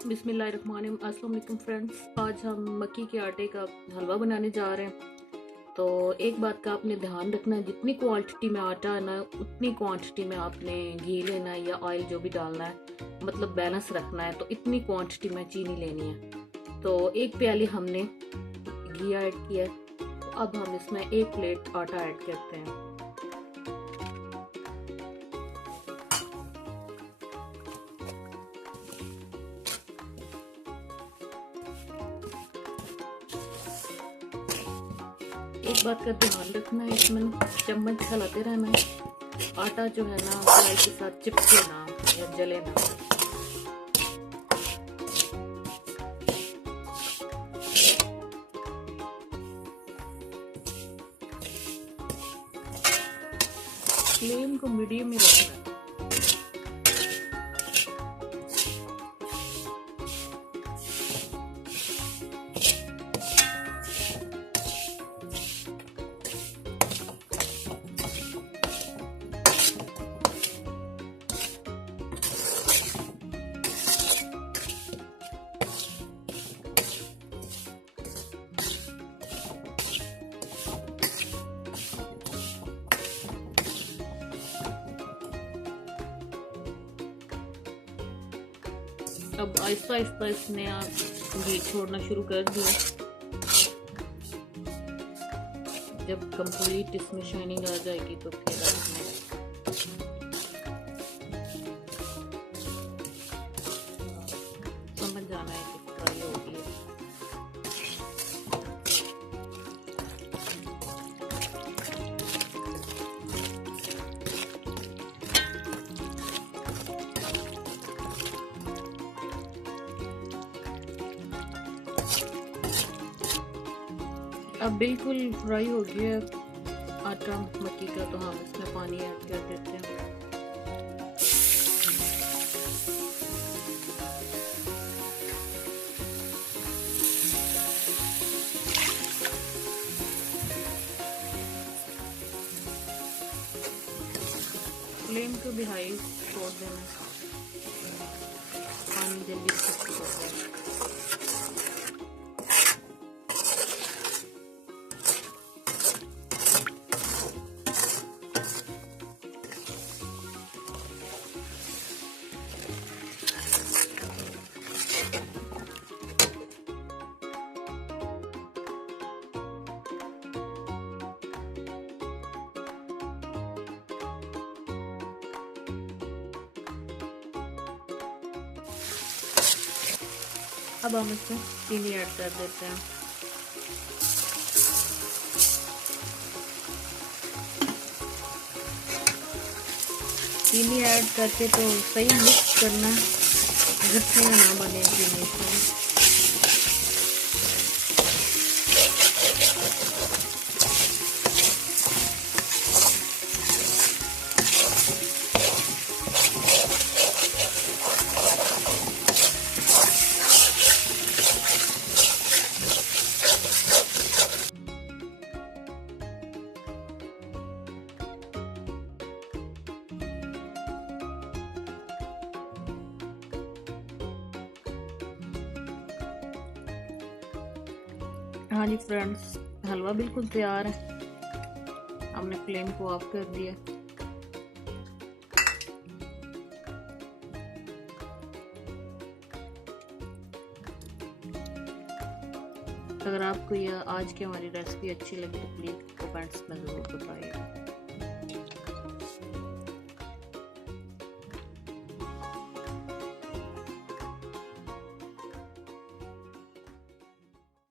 बिस्मिल्लाहिर्रहमानिर्रहीम। अस्सलाम वालेकुम फ्रेंड्स, आज हम मक्की के आटे का हलवा बनाने जा रहे हैं। तो एक बात का आपने ध्यान रखना है, जितनी क्वांटिटी में आटा है ना उतनी क्वांटिटी में आपने घी लेना है या ऑयल जो भी डालना है, मतलब बैलेंस रखना है। तो इतनी क्वांटिटी में चीनी लेनी है। तो एक प्याली हमने घी ऐड किया है। तो अब हम इसमें 1 प्लेट आटा ऐड करते हैं। एक बात का ध्यान रखना है, इसमें चम्मच चलाते रहना है। आटा जो है ना कढ़ाई के साथ चिपके ना या जले ना। फ्लेम को मीडियम में रखना है। अब आहिस्ता आहिस्ता इसने आप घी छोड़ना शुरू कर दिया। जब कंप्लीट इसमें शाइनिंग आ जाएगी तो फिर आपने समझ जाना है कि फ्राई हो गई है। अब बिल्कुल फ्राई हो गया आटा मक्की का, तो हम इसमें पानी ऐड कर देते हैं। फ्लेम को भी हाई छोड़ देना, पानी जल्दी सूख जाता है। अब हम इसमें चीनी ऐड कर देते हैं। चीनी ऐड करके तो सही मिक्स करना, गठिया ना बने चीनी से। हाँ जी फ्रेंड्स, हलवा बिल्कुल तैयार है। हमने फ्लेम को ऑफ कर दिया। अगर आपको यह आज की हमारी रेसिपी अच्छी लगी तो प्लीज़ कमेंट्स में ज़रूर बताइए।